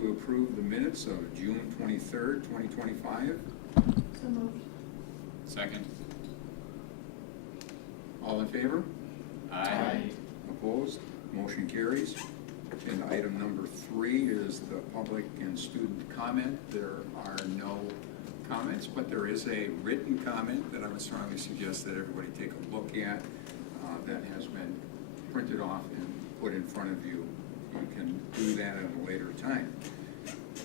to approve the minutes of June 23rd, 2025. So moved. Second. All in favor? Aye. Opposed? Motion carries. Agenda item number 3 is the public and student comment. There are no comments, but there is a written comment that I would strongly suggest that everybody take a look at that has been printed off and put in front of you. You can do that at a later time.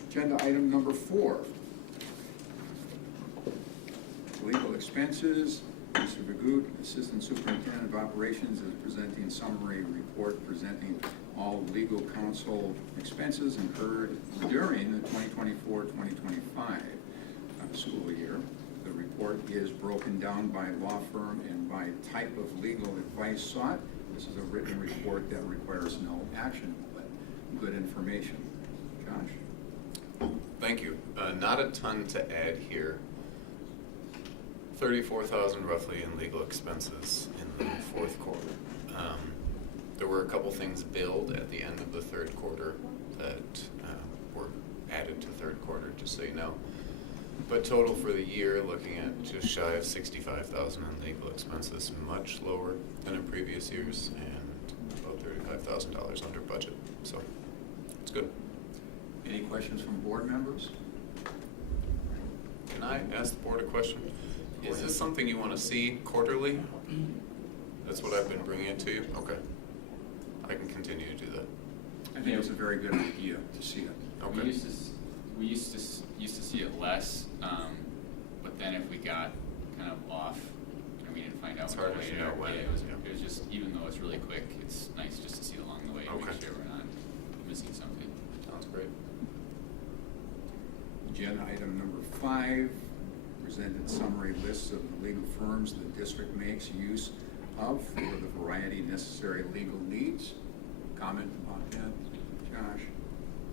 Agenda item number 4. Legal expenses. Mr. Bagut, Assistant Superintendent of Operations, is presenting summary report presenting all legal counsel expenses incurred during the 2024-2025 school year. The report is broken down by law firm and by type of legal advice sought. This is a written report that requires no action, but good information. Josh? Thank you. Not a ton to add here. $34,000 roughly in legal expenses in the fourth quarter. There were a couple things billed at the end of the third quarter that were added to third quarter, just so you know. But total for the year, looking at just shy of $65,000 in legal expenses, much lower than in previous years, and about $35,000 under budget. So it's good. Any questions from board members? Can I ask the board a question? Is this something you want to see quarterly? That's what I've been bringing it to you? Okay. I can continue to do that. I think it's a very good idea to see it. Okay. We used to see it less, but then if we got kind of off, we didn't find out It's until hard to later. figure out when. Yeah, it was just, even though it's really quick, it's nice just to see it along the way and Okay. make sure we're not missing something. Sounds great. Agenda item number 5, presented summary lists of the legal firms the district makes use of for the variety necessary legal needs. Comment about that, Josh?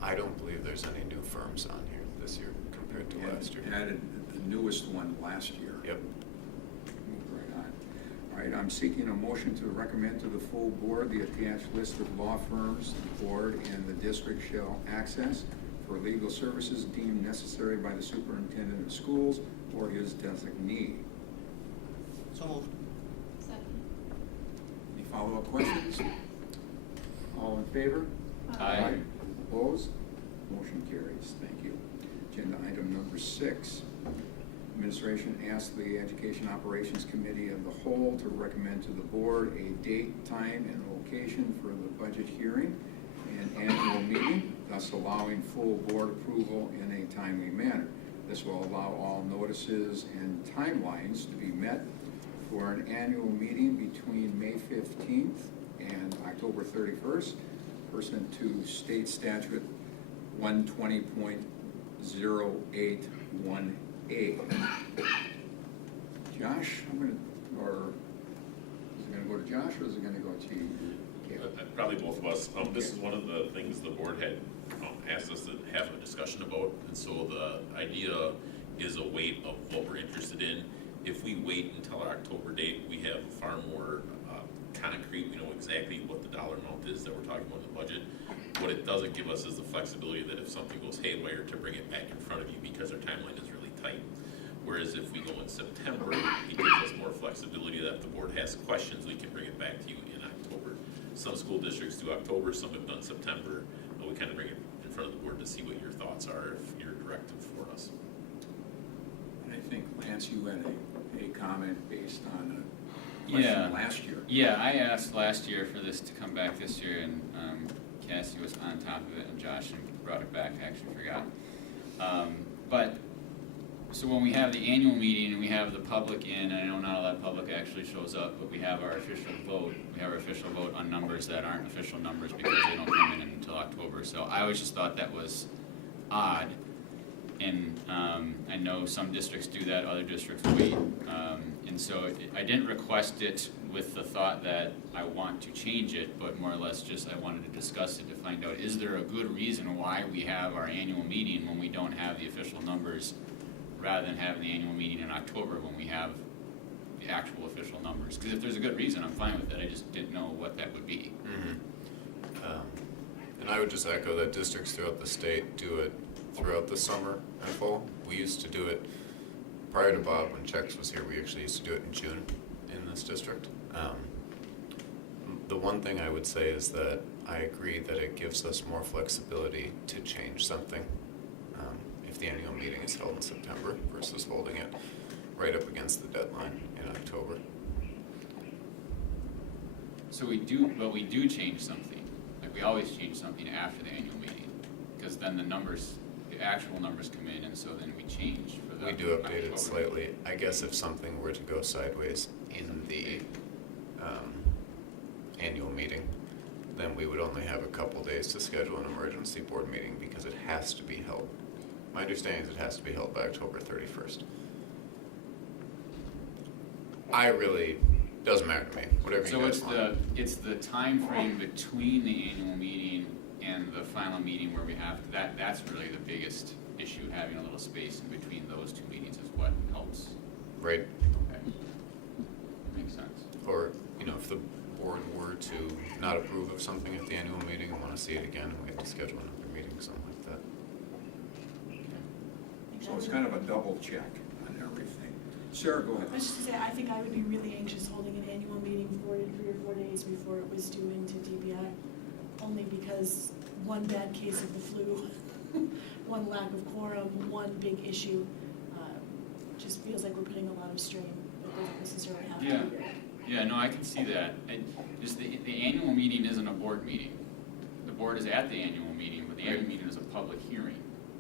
I don't believe there's any new firms on here this year compared to last year. Added the newest one last year. Yep. Move right on. All right, I'm seeking a motion to recommend to the full board the attached list of law firms the board and the district shall access for legal services deemed necessary by the superintendent of schools or his designee. So moved. Second. Any follow-up questions? All in favor? Aye. Opposed? Motion carries. Thank you. Agenda item number 6. Administration asks the Education Operations Committee of the whole to recommend to the board a date, time, and location for the budget hearing and annual meeting, thus allowing full board approval in a timely manner. This will allow all notices and timelines to be met for an annual meeting between May 15th and October 31st, pursuant to State Statute 120.081A. Josh, or is it going to go to Josh or is it going to go to you? Probably both of us. This is one of the things the board had asked us to have a discussion about, and so the idea is a weight of what we're interested in. If we wait until our October date, we have far more concrete, we know exactly what the dollar amount is that we're talking about in the budget. What it doesn't give us is the flexibility that if something goes haywire to bring it back in front of you because our timeline is really tight. Whereas if we go in September, it gives us more flexibility that if the board has questions, we can bring it back to you in October. Some school districts do October, some have done September, but we kind of bring it in front of the board to see what your thoughts are, if you're directive for us. And I think, Lance, you had a comment based on a question last year. Yeah, I asked last year for this to come back this year, and Cassie was on top of it, and Josh brought it back. I actually forgot. But so when we have the annual meeting and we have the public in, and I know not all that public actually shows up, but we have our official vote. We have our official vote on numbers that aren't official numbers because they don't come in until October. So I always just thought that was odd. And I know some districts do that, other districts wait. And so I didn't request it with the thought that I want to change it, but more or less just I wanted to discuss it to find out, is there a good reason why we have our annual meeting when we don't have the official numbers, rather than having the annual meeting in October when we have the actual official numbers? Because if there's a good reason, I'm fine with it. I just didn't know what that would be. Mm-hmm. And I would just echo that districts throughout the state do it throughout the summer and fall. We used to do it prior to Bob, when Chex was here, we actually used to do it in June in this district. The one thing I would say is that I agree that it gives us more flexibility to change something if the annual meeting is held in September versus holding it right up against the deadline in October. So we do change something, like we always change something after the annual meeting, because then the actual numbers come in, and so then we change for the. We do update it October. slightly. I guess if something were to go sideways in the annual meeting, then we would only have a couple days to schedule an emergency board meeting because it has to be held. My understanding is it has to be held by October 31st. Doesn't matter to me, whatever you So guys want. it's the time frame between the annual meeting and the final meeting where we have, that's really the biggest issue, having a little space in between those two meetings is what helps. Right? Okay. Makes sense. Or, if the board were to not approve of something at the annual meeting and want to see it again, we have to schedule another meeting, something like that. So it's kind of a double check on everything. Sarah, go ahead. I was just gonna say, I think I would be really anxious holding an annual meeting 3 or 4 days before it was due into DBI, only because one bad case of the flu, one lack of quorum, one big issue, just feels like we're putting a lot of strain that doesn't necessarily have Yeah. to be there. Yeah, no, I can see that. Just the annual meeting isn't a board meeting. The board is at the annual meeting, but the annual meeting is a public hearing.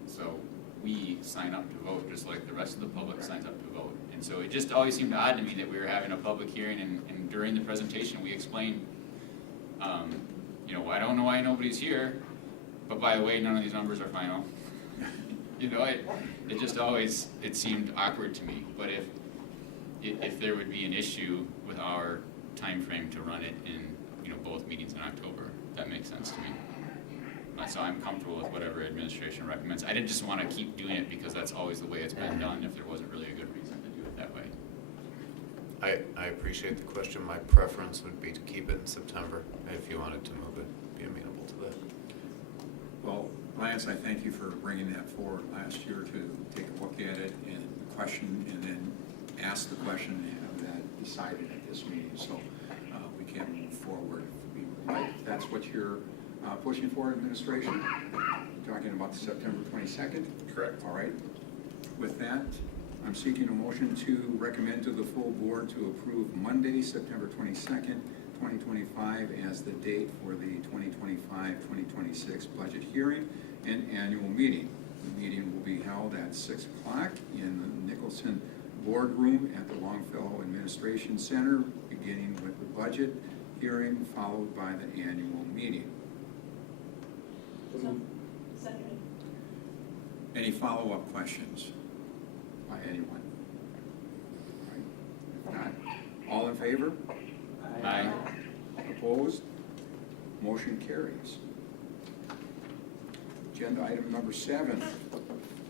So we sign up to vote just like the rest of the public signs up to vote. And so it just always seemed odd to me that we were having a public hearing and during the presentation, we explained, I don't know why nobody's here, but by the way, none of these numbers are final. It just always, it seemed awkward to me. But if there would be an issue with our time frame to run it in, both meetings in October, that makes sense to me. So I'm comfortable with whatever administration recommends. I didn't just want to keep doing it because that's always the way it's been done, if there wasn't really a good reason to do it that way. I appreciate the question. My preference would be to keep it in September. If you wanted to move it, be amenable to that. Well, Lance, I thank you for bringing that forward last year to take a look at it and question, and then ask the question and have that decided at this meeting, so we can move forward. Mike, that's what you're pushing for, administration? You're talking about the September 22nd? Correct. All right. With that, I'm seeking a motion to recommend to the full board to approve Monday, September 22nd, 2025 as the date for the 2025-2026 budget hearing and annual meeting. The meeting will be held at 6 o'clock in the Nicholson Boardroom at the Longfellow Administration Center, beginning with the budget hearing followed by the annual meeting. Second. Any follow-up questions by anyone? All right. If not, all in favor? Aye. Opposed? Motion carries. Agenda item number 7.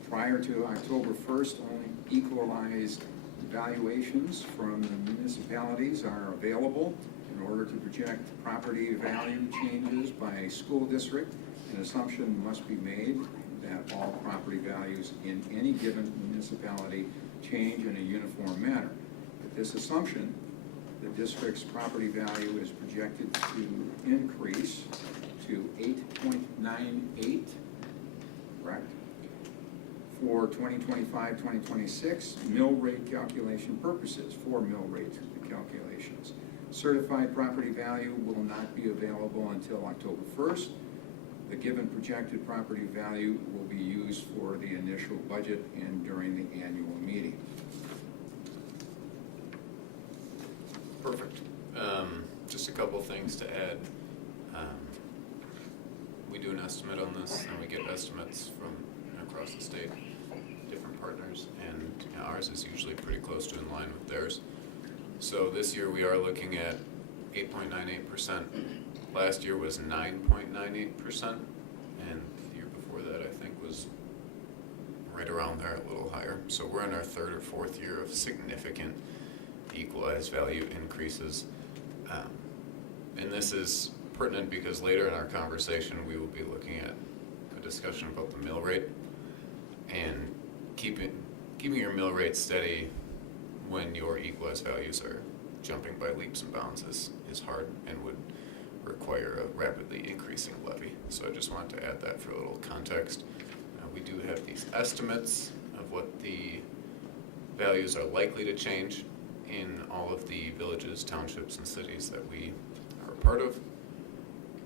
Prior to October 1st, only equalized valuations from the municipalities are available. In order to project property value changes by a school district, an assumption must be made that all property values in any given municipality change in a uniform manner. With this assumption, the district's property value is projected to increase to 8.98, correct? For 2025-2026 mill rate calculation purposes, for mill rate calculations. Certified property value will not be available until October 1st. The given projected property value will be used for the initial budget and during the annual meeting. Perfect. Just a couple things to add. We do an estimate on this, and we get estimates from across the state, different partners, and ours is usually pretty close to in line with theirs. So this year we are looking at 8.98%. Last year was 9.98%, and the year before that I think was right around there, a little higher. So we're in our 3rd or 4th year of significant equalized value increases. And this is pertinent because later in our conversation, we will be looking at a discussion about the mill rate. And keeping your mill rate steady when your equalized values are jumping by leaps and bounds is hard and would require a rapidly increasing levy. So I just wanted to add that for a little context. We do have these estimates of what the values are likely to change in all of the villages, townships, and cities that we are a part of.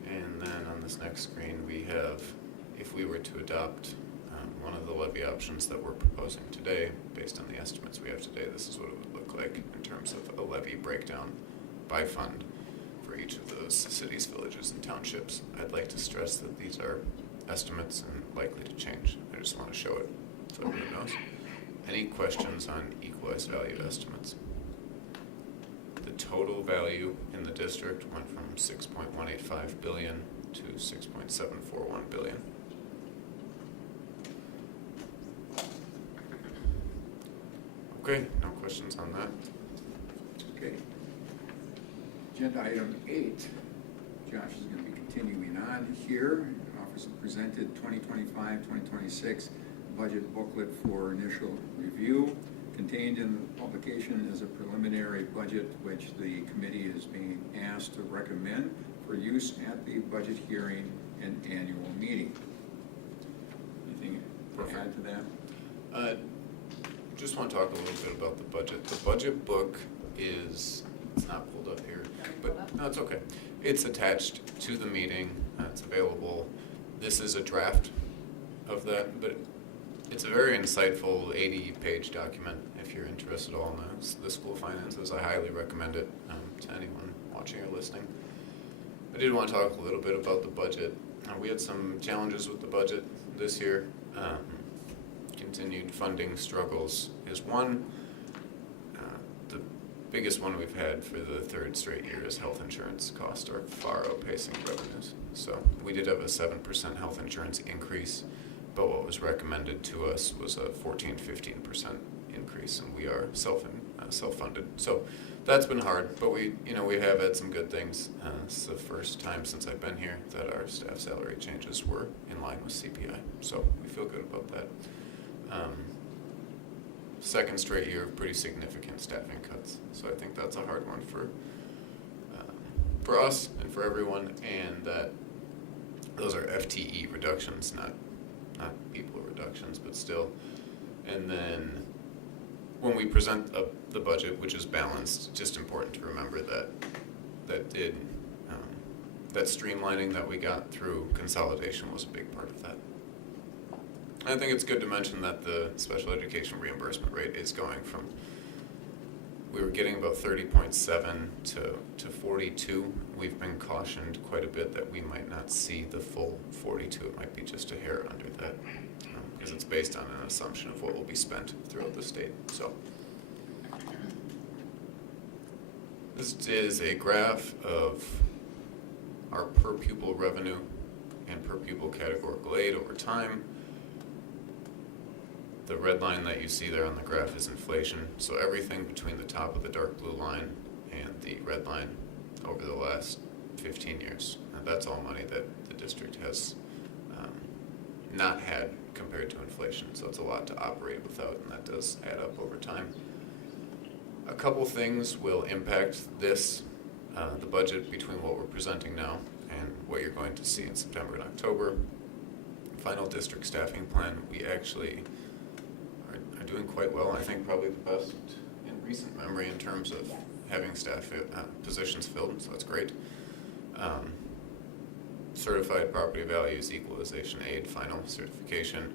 And then on this next screen, we have, if we were to adopt one of the levy options that we're proposing today, based on the estimates we have today, this is what it would look like in terms of a levy breakdown by fund for each of those cities, villages, and townships. I'd like to stress that these are estimates and likely to change. I just want to show it so everyone knows. Any questions on equalized value estimates? The total value in the district went from 6.185 billion to 6.741 billion. Okay, no questions on that. Okay. Agenda item 8, Josh is going to be continuing on here. Office presented 2025-2026 budget booklet for initial review. Contained in the publication is a preliminary budget which the committee is being asked to recommend for use at the budget hearing and annual meeting. Anything to add to that? Just want to talk a little bit about the budget. The budget book it's not pulled up here, but no, it's okay. It's attached to the meeting. It's available. This is a draft of that, but it's a very insightful 80-page document. If you're interested at all in the school finances, I highly recommend it to anyone watching or listening. I did want to talk a little bit about the budget. We had some challenges with the budget this year. Continued funding struggles is one. The biggest one we've had for the third straight year is health insurance costs are far outpacing revenues. So we did have a 7% health insurance increase, but what was recommended to us was a 14-15% increase, and we are self-funded. So that's been hard, but we have had some good things. It's the first time since I've been here that our staff salary changes were in line with CPI, so we feel good about that. Second straight year of pretty significant staffing cuts, so I think that's a hard one for us and for everyone, and that those are FTE reductions, not people reductions, but still. And then when we present the budget, which is balanced, just important to remember that streamlining that we got through consolidation was a big part of that. I think it's good to mention that the special education reimbursement rate is going from, we were getting about 30.7 to 42. We've been cautioned quite a bit that we might not see the full 42. It might be just a hair under that, because it's based on an assumption of what will be spent throughout the state. So this is a graph of our per pupil revenue and per pupil categorical aid over time. The red line that you see there on the graph is inflation. So everything between the top of the dark blue line and the red line over the last 15 years. That's all money that the district has not had compared to inflation. So it's a lot to operate without, and that does add up over time. A couple things will impact this, the budget between what we're presenting now and what you're going to see in September and October. Final district staffing plan, we actually are doing quite well. I think probably the best in recent memory in terms of having staff positions filled, so that's great. Certified property values equalization aid final certification.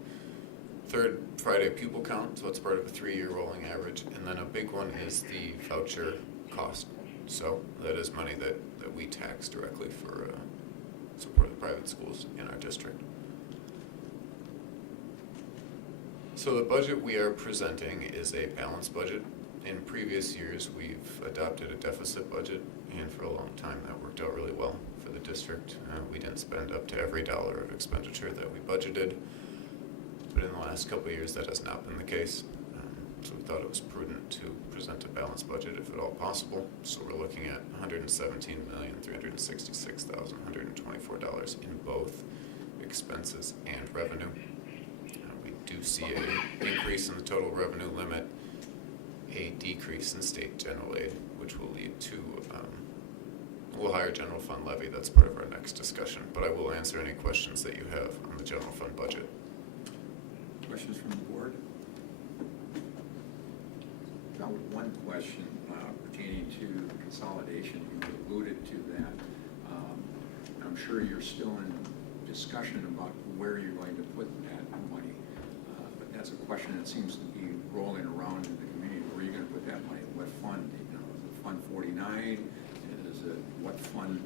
Third Friday pupil count, so it's part of a 3-year rolling average. And then a big one is the voucher cost. So that is money that we tax directly for support of the private schools in our district. So the budget we are presenting is a balanced budget. In previous years, we've adopted a deficit budget, and for a long time that worked out really well for the district. We didn't spend up to every dollar of expenditure that we budgeted, but in the last couple of years that has not been the case. So we thought it was prudent to present a balanced budget if at all possible. So we're looking at $117,366,124 in both expenses and revenue. We do see an increase in the total revenue limit, a decrease in state general aid, which will lead to a little higher general fund levy. That's part of our next discussion, but I will answer any questions that you have on the general fund budget. Questions from the board? Now, one question pertaining to consolidation. You alluded to that. I'm sure you're still in discussion about where you're going to put that money. But that's a question that seems to be rolling around in the community. Where are you going to put that money? What fund? You know, is it Fund 49? Is it, what fund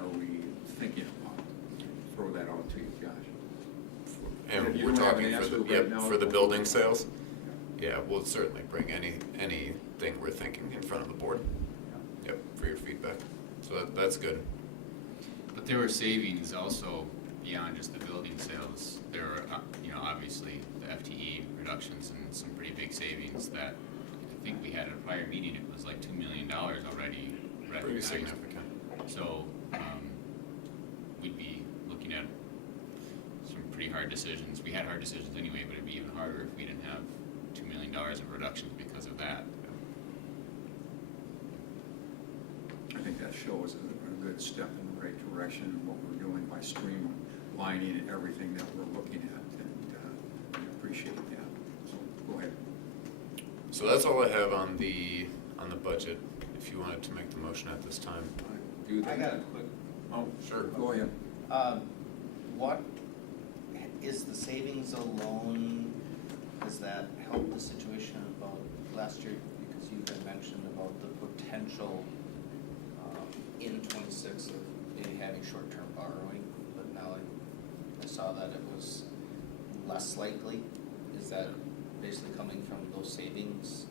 are we thinking about? Throw that out to you, Josh. And You we're don't have talking an for answer the, right yep, now? for the building sales? Yeah, we'll certainly bring anything we're thinking in front of the board. Yep, for your feedback. So that's good. But there were savings also beyond just the building sales. There were, obviously the FTE reductions and some pretty big savings that I think we had at a prior meeting. It was like $2 million already recognized. Pretty significant. So, we'd be looking at some pretty hard decisions. We had hard decisions anyway, but it'd be even harder if we didn't have $2 million of reductions because of that. I think that shows a good step in the right direction in what we're doing by streamlining everything that we're looking at, and I appreciate that. So go ahead. So that's all I have on the budget. If you wanted to make the motion at this time. Do that. I got a quick, Oh, Sure. go ahead. what is the savings alone, does that help the situation about last year? Because you had mentioned about the potential in 26 of maybe having short-term borrowing, but now I saw that it was less likely. Is that basically coming from those savings?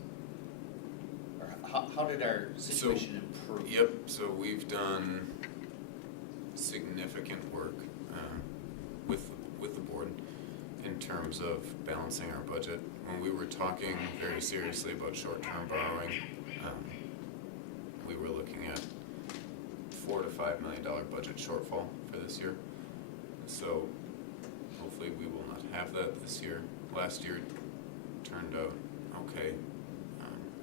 Or how did our situation improve? Yep, so we've done significant work with the board in terms of balancing our budget. When we were talking very seriously about short-term borrowing, we were looking at $4 to $5 million budget shortfall for this year. So hopefully we will not have that this year. Last year turned out okay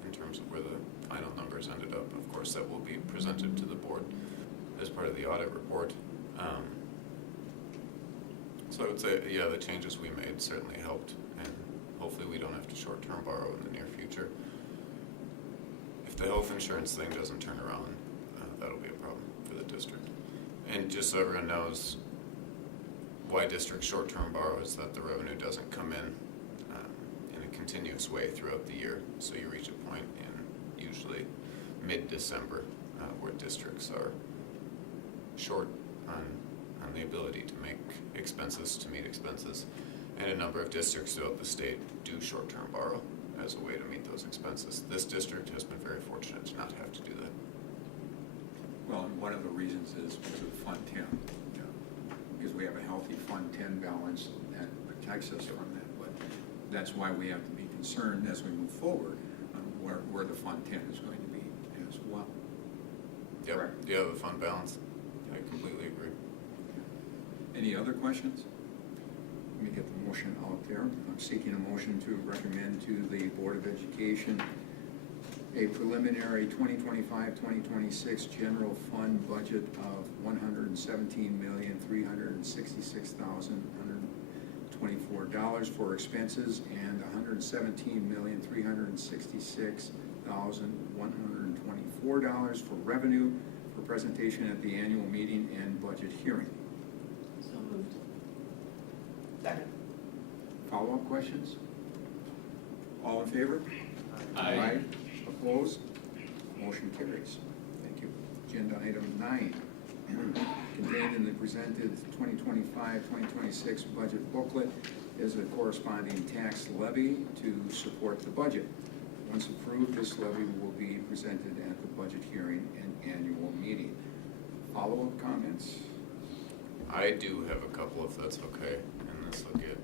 in terms of where the final numbers ended up. Of course, that will be presented to the board as part of the audit report. So I would say, yeah, the changes we made certainly helped, and hopefully we don't have to short-term borrow in the near future. If the health insurance thing doesn't turn around, that'll be a problem for the district. And just so everyone knows, why district short-term borrow is that the revenue doesn't come in a continuous way throughout the year. So you reach a point in usually mid-December where districts are short on the ability to make expenses, to meet expenses. And a number of districts throughout the state do short-term borrow as a way to meet those expenses. This district has been very fortunate to not have to do that. Well, and one of the reasons is because of Fund 10. Because we have a healthy Fund 10 balance that protects us from that. But that's why we have to be concerned as we move forward on where the Fund 10 is going to be as well. Yep. Correct. Yeah, the fund balance. I completely agree. Any other questions? Let me get the motion out there. I'm seeking a motion to recommend to the Board of Education a preliminary 2025-2026 general fund budget of $117,366,124 for expenses and $117,366,124 for revenue for presentation at the annual meeting and budget hearing. So moved. Second. Follow-up questions? All in favor? Aye. Opposed? Motion carries. Thank you. Agenda item 9, contained in the presented 2025-2026 budget booklet is a corresponding tax levy to support the budget. Once approved, this levy will be presented at the budget hearing and annual meeting. Follow-up comments? I do have a couple, if that's okay, and this will get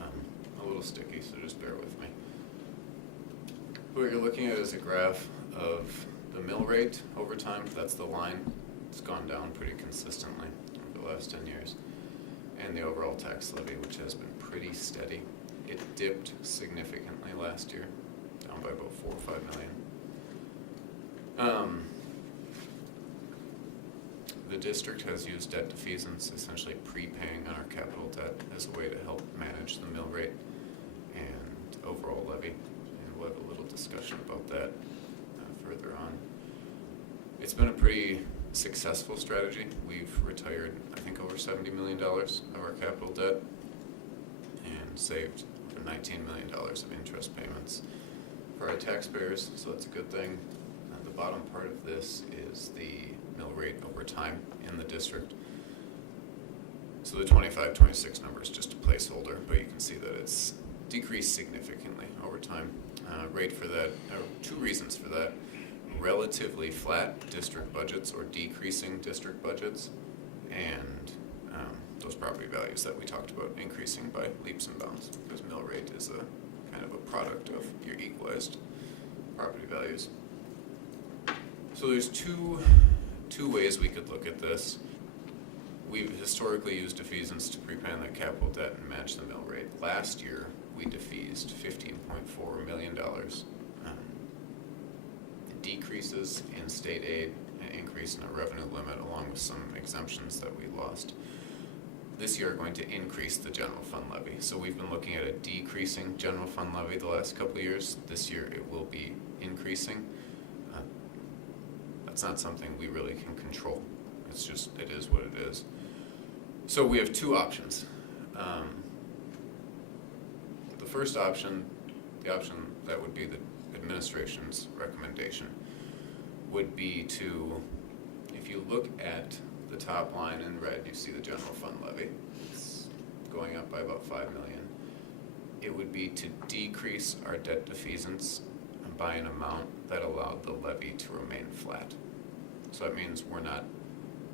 a little sticky, so just bear with me. So what you're looking at is a graph of the mill rate over time. That's the line. It's gone down pretty consistently over the last 10 years. And the overall tax levy, which has been pretty steady. It dipped significantly last year, down by about 4 or 5 million. The district has used debt defeasance, essentially prepaying on our capital debt as a way to help manage the mill rate and overall levy. And we'll have a little discussion about that further on. It's been a pretty successful strategy. We've retired, I think, over $70 million of our capital debt and saved over $19 million of interest payments for our taxpayers, so that's a good thing. The bottom part of this is the mill rate over time in the district. So the 25-26 number is just a placeholder, but you can see that it's decreased significantly over time. Rate for that, or two reasons for that: relatively flat district budgets or decreasing district budgets, and those property values that we talked about increasing by leaps and bounds, because mill rate is a kind of a product of your equalized property values. So there's two ways we could look at this. We've historically used defeasance to prepay on that capital debt and match the mill rate. Last year, we defeased $15.4 million. Decreases in state aid, an increase in our revenue limit, along with some exemptions that we lost. This year are going to increase the general fund levy. So we've been looking at a decreasing general fund levy the last couple of years. This year it will be increasing. That's not something we really can control. It's just, it is what it is. So we have two options. The first option, the option that would be the administration's recommendation, would be to, if you look at the top line in red, you see the general fund levy. It's going up by about $5 million. It would be to decrease our debt defeasance by an amount that allowed the levy to remain flat. So that means we're not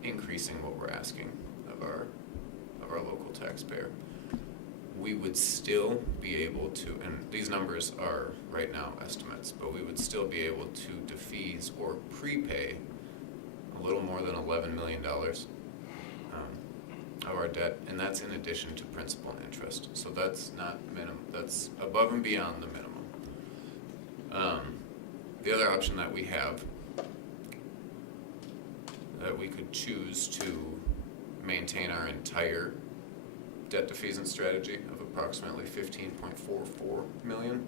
increasing what we're asking of our local taxpayer. We would still be able to, and these numbers are right now estimates, but we would still be able to defease or prepay a little more than $11 million of our debt, and that's in addition to principal and interest. So that's not minimum, that's above and beyond the minimum. The other option that we have, that we could choose to maintain our entire debt defeasance strategy of approximately $15.44 million.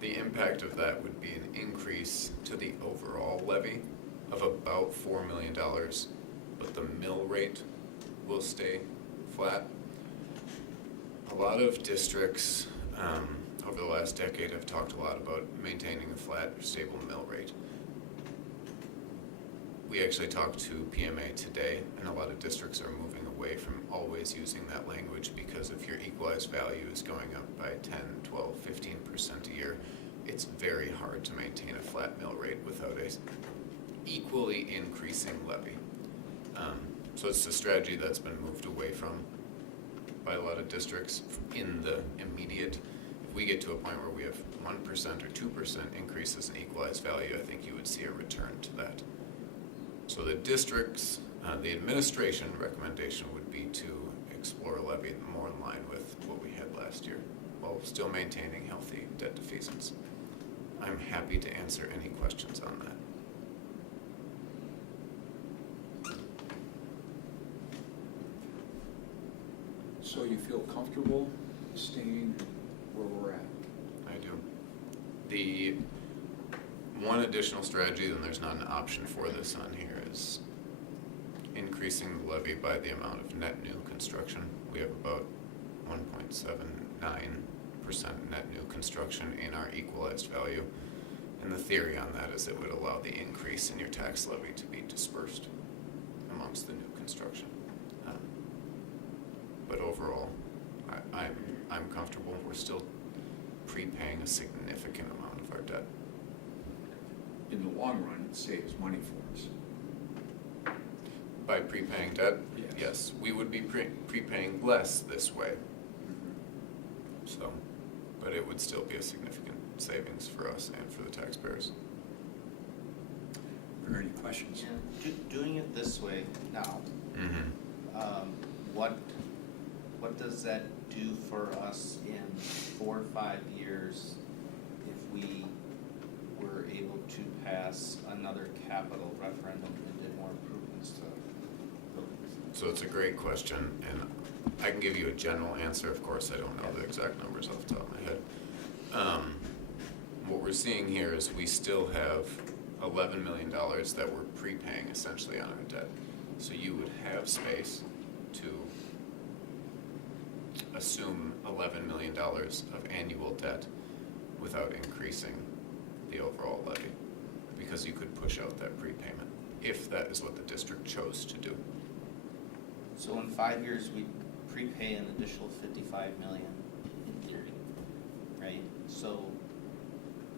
The impact of that would be an increase to the overall levy of about $4 million, but the mill rate will stay flat. A lot of districts over the last decade have talked a lot about maintaining a flat or stable mill rate. We actually talked to PMA today, and a lot of districts are moving away from always using that language, because if your equalized value is going up by 10, 12, 15% a year, it's very hard to maintain a flat mill rate without a equally increasing levy. So it's a strategy that's been moved away from by a lot of districts in the immediate. If we get to a point where we have 1% or 2% increases in equalized value, I think you would see a return to that. So the districts, the administration recommendation would be to explore a levy more in line with what we had last year, while still maintaining healthy debt defeasance. I'm happy to answer any questions on that. So you feel comfortable staying where we're at? I do. The one additional strategy, and there's not an option for this on here, is increasing the levy by the amount of net new construction. We have about 1.79% net new construction in our equalized value. And the theory on that is it would allow the increase in your tax levy to be dispersed amongst the new construction. But overall, I'm comfortable. We're still prepaying a significant amount of our debt. In the long run, it saves money for us. By prepaying debt? Yes. Yes, we would be prepaying less this way. So, but it would still be a significant savings for us and for the taxpayers. Are there any questions? Yeah, doing it this way now, what does that do for us in 4 or 5 years if we were able to pass another capital referendum and did more improvements to buildings? So it's a great question, and I can give you a general answer. Of course, I don't know the exact numbers off the top of my head. What we're seeing here is we still have $11 million that we're prepaying essentially on our debt. So you would have space to assume $11 million of annual debt without increasing the overall levy, because you could push out that prepayment if that is what the district chose to do. So in 5 years, we prepay an additional 55 million in theory, right? So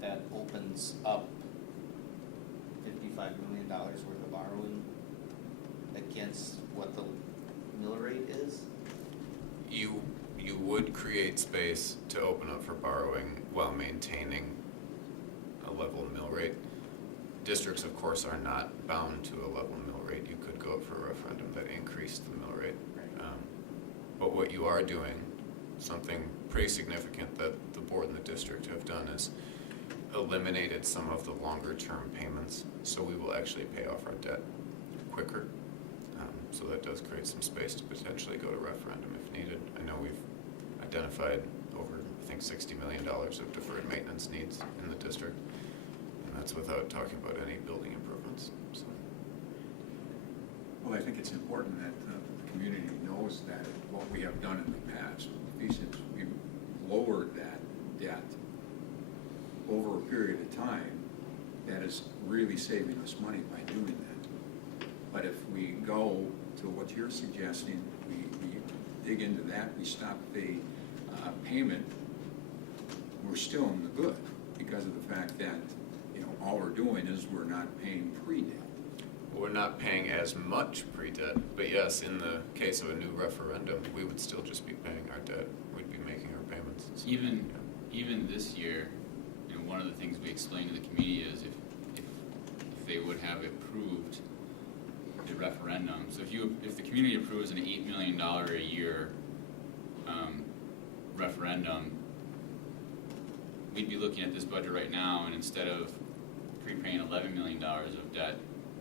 that opens up $55 million worth of borrowing against what the mill rate is? You would create space to open up for borrowing while maintaining a level mill rate. Districts, of course, are not bound to a level mill rate. You could go for a referendum that increased the mill rate. But what you are doing, something pretty significant that the board and the district have done, is eliminated some of the longer term payments. So we will actually pay off our debt quicker. So that does create some space to potentially go to referendum if needed. I know we've identified over, I think, $60 million of deferred maintenance needs in the district. And that's without talking about any building improvements. So. Well, I think it's important that the community knows that what we have done in the past, we've lowered that debt over a period of time. That is really saving us money by doing that. But if we go to what you're suggesting, we dig into that, we stop the payment, we're still in the good because of the fact that, you know, all we're doing is we're not paying pre-debt. We're not paying as much pre-debt, but yes, in the case of a new referendum, we would still just be paying our debt. We'd be making our payments. So, Even this year, you know, one of the things we explained to the community is if they would have approved the referendum. So if the community approves an $8 million a year referendum, we'd be looking at this budget right now, and instead of prepaying $11 million of debt,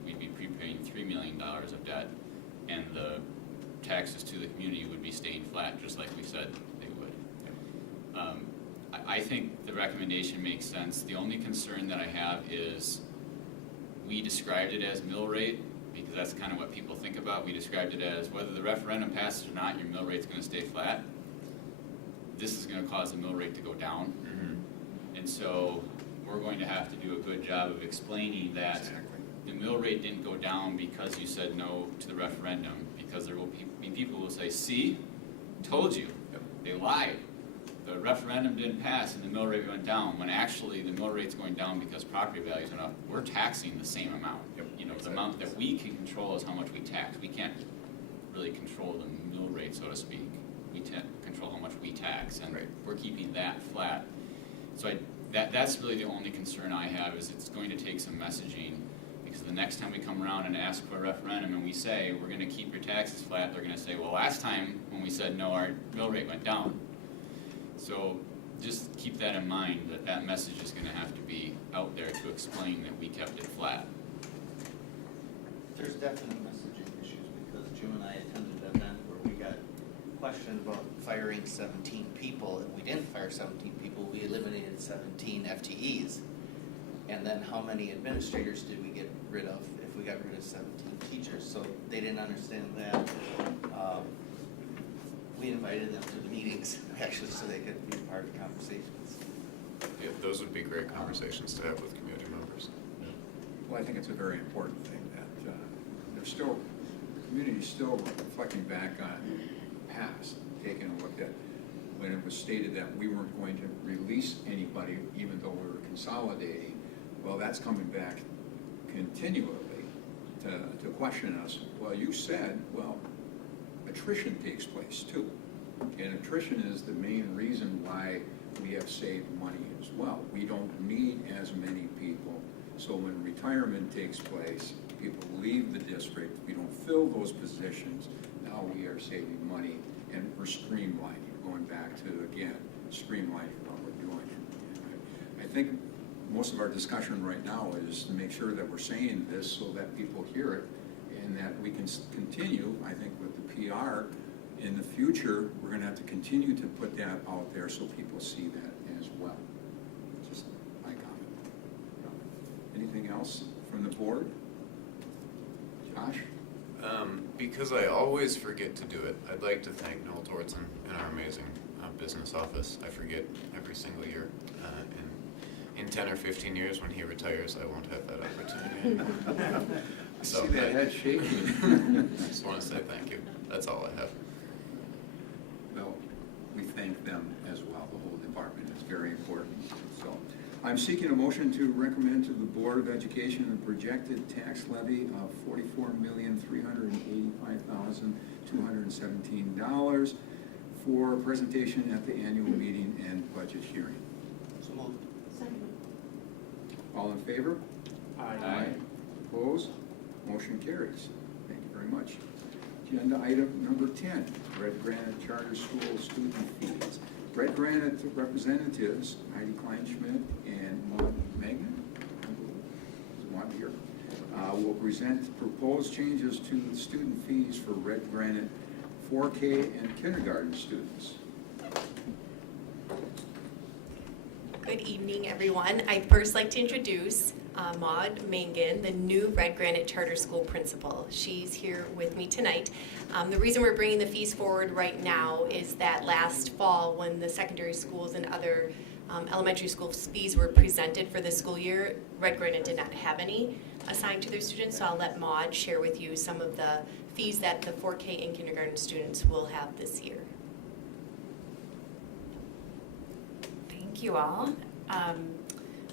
we'd be prepaying $3 million of debt, and the taxes to the community would be staying flat, just like we said they would. I think the recommendation makes sense. The only concern that I have is we described it as mill rate, because that's kind of what people think about. We described it as whether the referendum passes or not, your mill rate's going to stay flat. This is going to cause the mill rate to go down. And so we're going to have to do a good job of explaining that the mill rate didn't go down because you said no to the referendum, because there will be people who will say, see, told you, they lied. The referendum didn't pass and the mill rate went down, when actually the mill rate's going down because property values went up. We're taxing the same amount. You know, the amount that we can control is how much we tax. We can't really control the mill rate, so to speak. We control how much we tax, and we're keeping that flat. So that's really the only concern I have, is it's going to take some messaging, because the next time we come around and ask for a referendum and we say we're going to keep your taxes flat, they're going to say, well, last time when we said no, our mill rate went down. So just keep that in mind, that message is going to have to be out there to explain that we kept it flat. There's definite messaging issues, because Jim and I attended an event where we got questioned about firing 17 people, and we didn't fire 17 people, we eliminated 17 FTEs. And then how many administrators did we get rid of if we got rid of 17 teachers? So they didn't understand that. We invited them to the meetings, actually, so they could be part of the conversations. Yeah, those would be great conversations to have with community members. Well, I think it's a very important thing that the community's still reflecting back on the past, taking a look at when it was stated that we weren't going to release anybody even though we were consolidating. Well, that's coming back continually to question us. Well, you said, well, attrition takes place too. And attrition is the main reason why we have saved money as well. We don't need as many people, so when retirement takes place, people leave the district, we don't fill those positions, now we are saving money and we're streamlining, going back to, again, streamlining what we're doing. And I think most of our discussion right now is to make sure that we're saying this so that people hear it and that we can continue, I think with the PR, in the future, we're gonna have to continue to put that out there so people see that as well. Just my comment. Anything else from the board? Josh? Because I always forget to do it, I'd like to thank Noel Tortzen and our amazing business office. I forget every single year. In 10 or 15 years, when he retires, I won't have that opportunity. I see that head shaking. I just want to say thank you. That's all I have. Well, we thank them as well, the whole department, it's very important. So, I'm seeking a motion to recommend to the Board of Education a projected tax levy of $44,385,217 for presentation at the annual meeting and budget hearing. So moved. Second. All in favor? Aye. Opposed? Motion carries. Thank you very much. Agenda item number 10, Red Granite Charter School student fees. Red Granite representatives, Heidi Kleinschmidt and Maud Magnan, I believe, is one here, will present proposed changes to the student fees for Red Granite 4K and kindergarten students. Good evening, everyone. I'd first like to introduce Maud Mangan, the new Red Granite Charter School principal. She's here with me tonight. The reason we're bringing the fees forward right now is that last fall, when the secondary schools and other elementary school fees were presented for the school year, Red Granite did not have any assigned to their students, so I'll let Maud share with you some of the fees that the 4K and kindergarten students will have this year. Thank you all.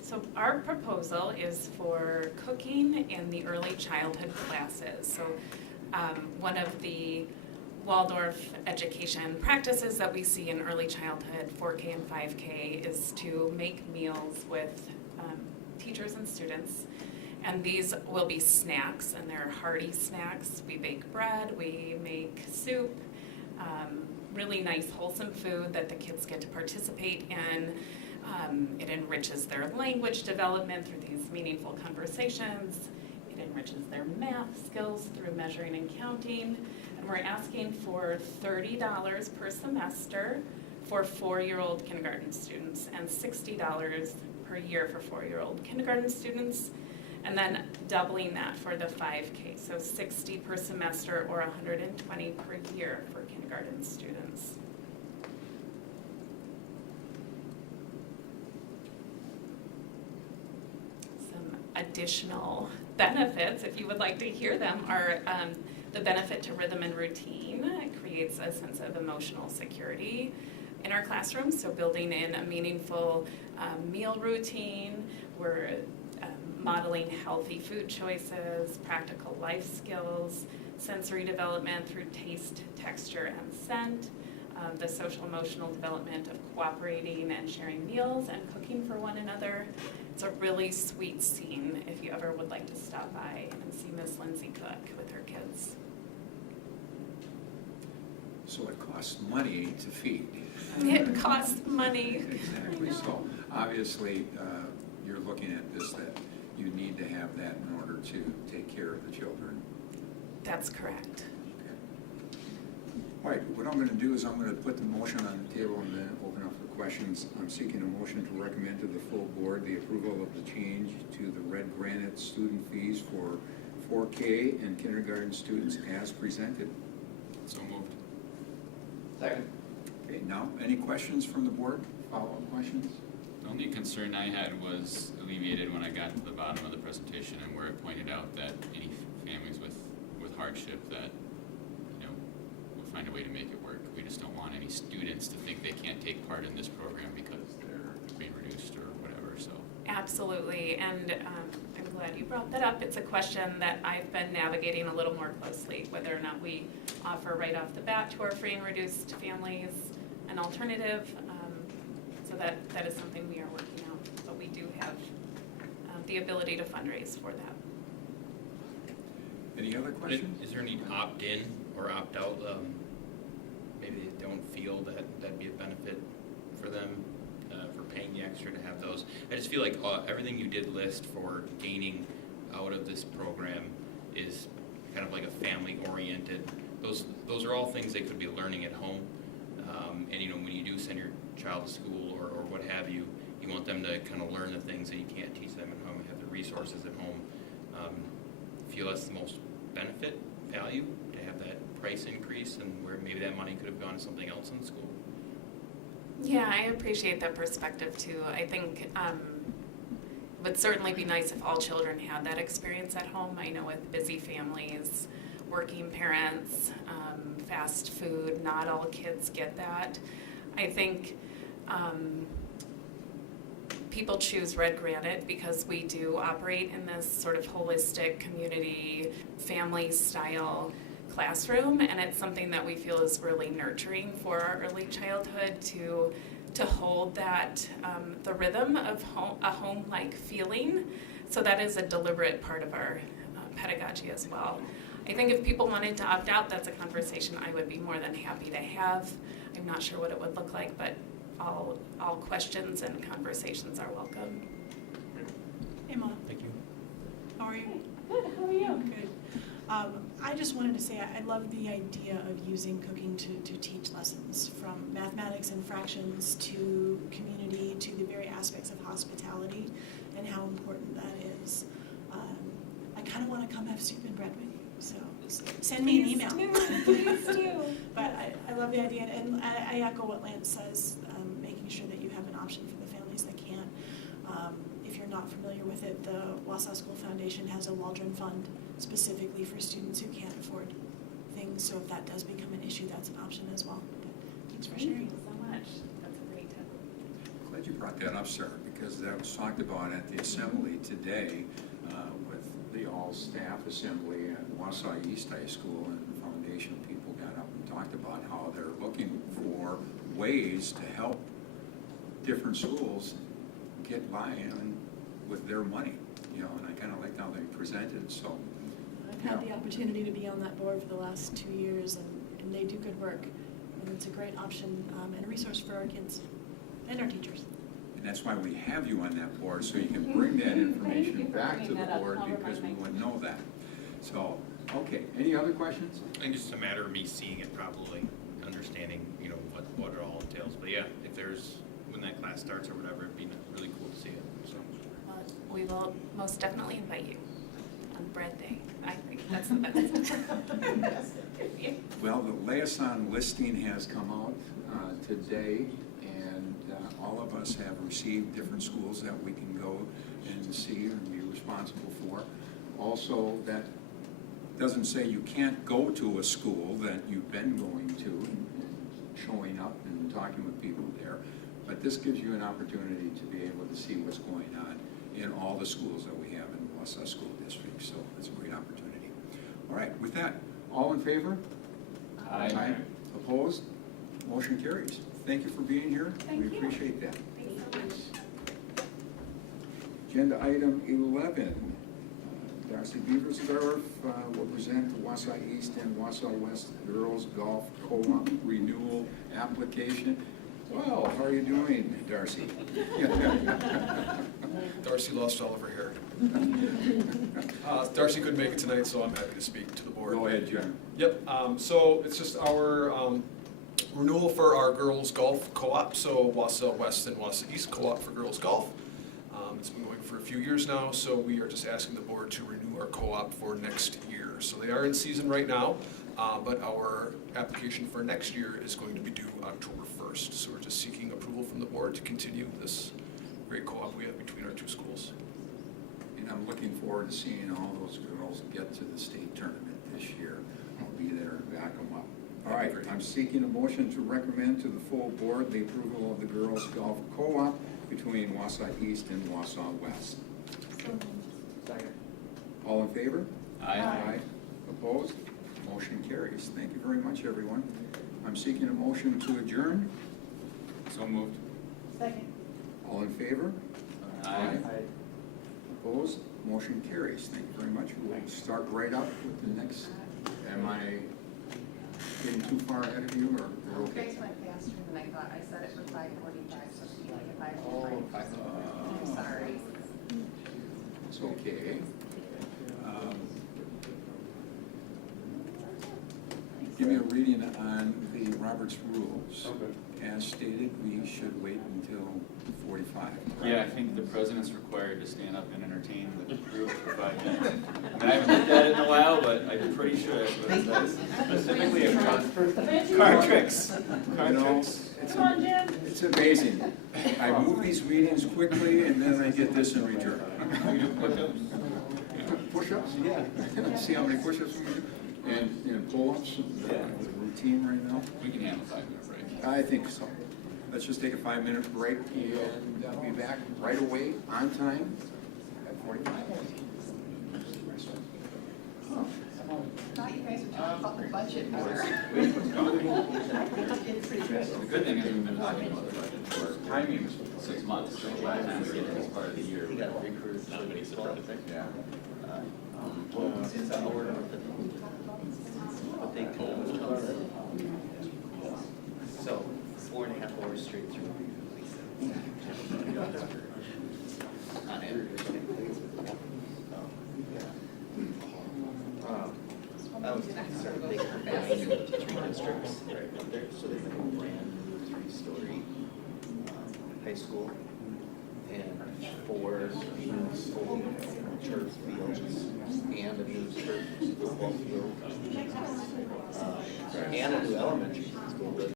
So our proposal is for cooking in the early childhood classes. So one of the Waldorf education practices that we see in early childhood 4K and 5K is to make meals with teachers and students. And these will be snacks, and they're hearty snacks. We bake bread, we make soup, really nice wholesome food that the kids get to participate in. It enriches their language development through these meaningful conversations. It enriches their math skills through measuring and counting. And we're asking for $30 per semester for 4-year-old kindergarten students and $60 per year for 4-year-old kindergarten students. And then doubling that for the 5K, so $60 per semester or $120 per year for kindergarten students. Some additional benefits, if you would like to hear them, are the benefit to rhythm and routine. It creates a sense of emotional security in our classrooms, so building in a meaningful meal routine. We're modeling healthy food choices, practical life skills, sensory development through taste, texture, and scent, the social emotional development of cooperating and sharing meals and cooking for one another. It's a really sweet scene if you ever would like to stop by and see Miss Lindsay cook with her kids. So it costs money to feed. It costs money. Exactly, so obviously, you're looking at this, that you need to have that in order to take care of the children. That's correct. Okay. All right, what I'm going to do is I'm going to put the motion on the table and then open up for questions. I'm seeking a motion to recommend to the full board the approval of the change to the Red Granite student fees for 4K and kindergarten students as presented. So moved. Second. Okay, now, any questions from the board? Follow-up questions? The only concern I had was alleviated when I got to the bottom of the presentation and where it pointed out that any families with hardship that, will find a way to make it work. We just don't want any students to think they can't take part in this program because they're being reduced or whatever, so. Absolutely, and I'm glad you brought that up. It's a question that I've been navigating a little more closely, whether or not we offer right off the bat to our free and reduced families an alternative. So that is something we are working out, but we do have the ability to fundraise for that. Any other questions? Is there any opt-in or opt-out? Maybe they don't feel that that'd be a benefit for them for paying the extra to have those. I just feel like everything you did list for gaining out of this program is kind of like a family-oriented. Those are all things they could be learning at home. And you know, when you do send your child to school or what have you, you want them to kind of learn the things that you can't teach them at home. You have the resources at home. Feel that's the most benefit value to have that price increase, and where maybe that money could have gone to something else in school. Yeah, I appreciate that perspective too. I think it would certainly be nice if all children had that experience at home. I know with busy families, working parents, fast food, not all kids get that. I think people choose Red Granite because we do operate in this sort of holistic community, family style classroom, and it's something that we feel is really nurturing for our early childhood to hold that the rhythm of a home-like feeling. So that is a deliberate part of our pedagogy as well. I think if people wanted to opt out, that's a conversation I would be more than happy to have. I'm not sure what it would look like, but all questions and conversations are welcome. Hey, Mom. Thank you. How are you? Good, how are you? Good. I just wanted to say I love the idea of using cooking to teach lessons, from mathematics and fractions to community to the very aspects of hospitality and how important that is. I kind of want to come have soup and bread with you, so send me an email. Please do. But I love the idea, and I echo what Lance says, making sure that you have an option for the families that can't. If you're not familiar with it, the Wausau School Foundation has a Waldron Fund specifically for students who can't afford things, so if that does become an issue, that's an option as well. But thanks for sharing. Thank you so much. That's a great tip. Glad you brought that up, Sarah, because that was talked about at the assembly today with the all-staff assembly at Wausau East High School, and the foundation people got up and talked about how they're looking for ways to help different schools get buy-in with their money, you know, and I kind of liked how they presented, so. I've had the opportunity to be on that board for the last 2 years, and they do good work. And it's a great option and a resource for our kids and our teachers. And that's why we have you on that board, so you can bring that information back to the board, because we wouldn't know that. So, okay, any other questions? I think it's just a matter of me seeing it, probably understanding, you know, what it all entails. But yeah, if there's, when that class starts or whatever, it'd be really cool to see it. So. Well, we will most definitely invite you on bread day. I think that's the best. Well, the liaison listing has come out today, and all of us have received different schools that we can go and see and be responsible for. Also, that doesn't say you can't go to a school that you've been going to and showing up and talking with people there, but this gives you an opportunity to be able to see what's going on in all the schools that we have in the Wausau School District, so it's a great opportunity. All right, with that, all in favor? Aye. Opposed? Motion carries. Thank you for being here. Thank We you. appreciate that. Thanks so much. Agenda item 11. Darcy Beaversdorf will present the Wausau East and Wausau West Girls Golf Co-op renewal application. Well, how are you doing, Darcy? Darcy lost Oliver here. Darcy couldn't make it tonight, so I'm happy to speak to the board. Go ahead, Jim. Yep, so it's just our renewal for our girls golf co-op, so Wausau West and Wausau East co-op for girls golf. It's been going for a few years now, so we are just asking the board to renew our co-op for next year. So they are in season right now, but our application for next year is going to be due October 1st. So we're just seeking approval from the board to continue this great co-op we have between our two schools. And I'm looking forward to seeing all those girls get to the state tournament this year. I'll be there and back them up. All right, I'm seeking a motion to recommend to the full board the approval of the girls golf co-op between Wausau East and Wausau West. All in favor? Aye. Opposed? Motion carries. Thank you very much, everyone. I'm seeking a motion to adjourn. So moved. Second. All in favor? Aye. Opposed? Motion carries. Thank you very much. We'll start right up with the next. Am I getting too far ahead of you, or we're You okay? guys went faster than I thought. I set it for 5:45, so it should be like a Oh, 5:45. 5:45. I'm sorry. It's okay. Give me a reading on the Roberts rules. As stated, we should wait until 45. Yeah, I think the president's required to stand up and entertain the group for 5 minutes. I mean, I haven't looked at it in a while, but I'm pretty sure that's what it says. Specifically a card tricks. You Card know, tricks. Come on, Jim. it's amazing. I move these meetings quickly, and then I get this in return. We do push-ups. Push-ups? Yeah. See how many push-ups we do? And pull-ups? Routine right now? We can have a 5-minute break. I think so. Let's just take a 5-minute break, and I'll be back right away, on time, at 45. Thought you guys were talking about the budget more. The good thing is we've been talking about the budget for 6 months, so by the time we get to this part of the year, we got recruits, nobody's surprised. Yeah. So, 4.5 hours straight through. On average. I was sort of thinking back to 3 districts right up there, so they have a brand new 3-story high school and 4 new full turf fields and a new turf football field and a new elementary school.